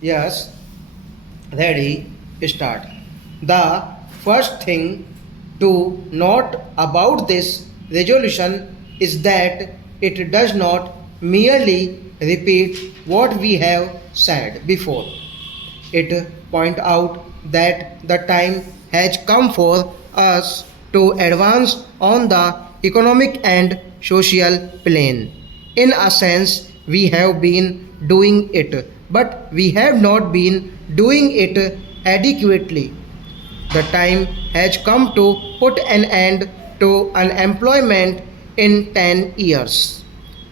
Yes, ready, start. The first thing to note about this resolution is that it does not merely repeat what we have said before. It points out that the time has come for us to advance on the economic and social plane. In a sense, we have been doing it, but we have not been doing it adequately. The time has come to put an end to unemployment in 10 years.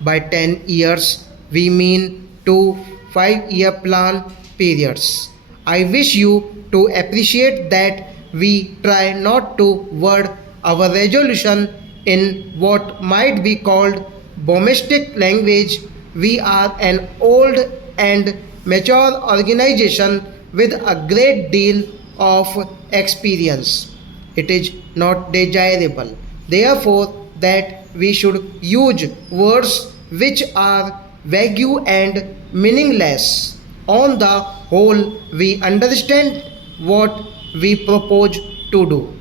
By 10 years, we mean 2 5-year plan periods. I wish you to appreciate that we try not to word our resolution in what might be called domestic language. We are an old and mature organization with a great deal of experience. It is not desirable, therefore, that we should use words which are vague and meaningless. On the whole, we understand what we propose to do.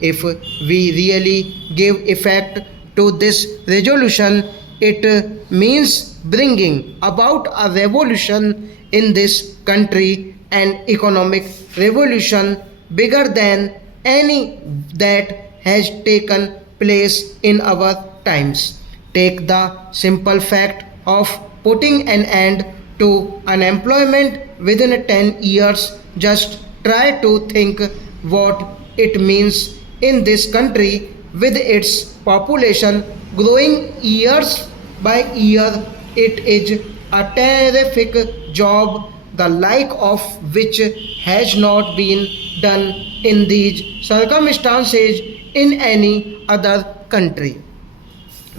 If we really give effect to this resolution, it means bringing about a revolution in this country, an economic revolution bigger than any that has taken place in our times. Take the simple fact of putting an end to unemployment within 10 years. Just try to think what it means in this country with its population growing years by year. It is a terrific job, the like of which has not been done in these circumstances in any other country.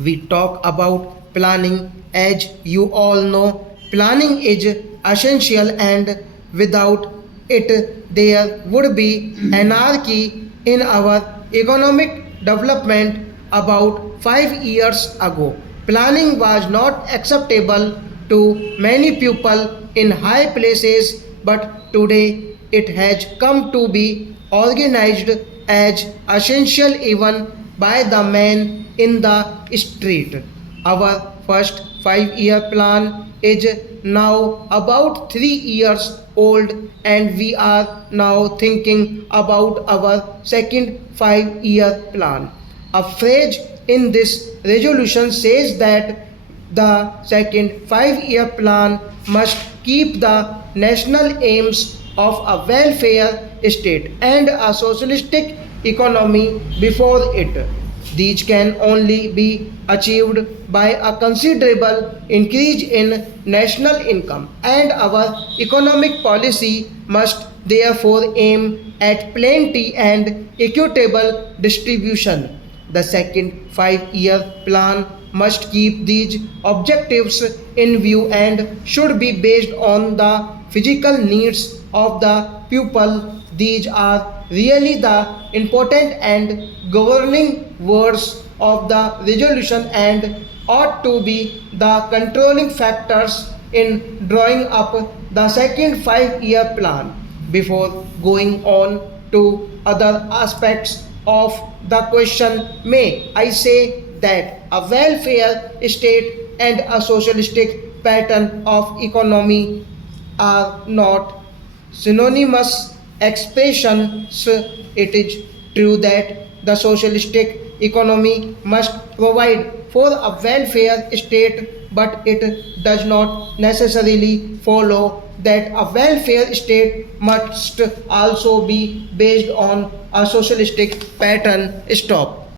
We talk about planning. As you all know, planning is essential, and without it there would be anarchy in our economic development. About 5 years ago, planning was not acceptable to many people in high places, but today it has come to be organized as essential even by the man in the street. Our first 5-year plan is now about 3 years old, and we are now thinking about our second 5-year plan. A phrase in this resolution says that the second 5-year plan must keep the national aims of a welfare state and a socialistic economy before it. These can only be achieved by a considerable increase in national income, and our economic policy must therefore aim at plenty and equitable distribution. The second 5-year plan must keep these objectives in view and should be based on the physical needs of the pupil. These are really the important and governing words of the resolution and ought to be the controlling factors in drawing up the second 5-year plan. Before going on to other aspects of the question, may I say that a welfare state and a socialistic pattern of economy are not synonymous expressions. It is true that the socialistic economy must provide for a welfare state, but it does not necessarily follow that a welfare state must also be based on a socialistic pattern. Stop.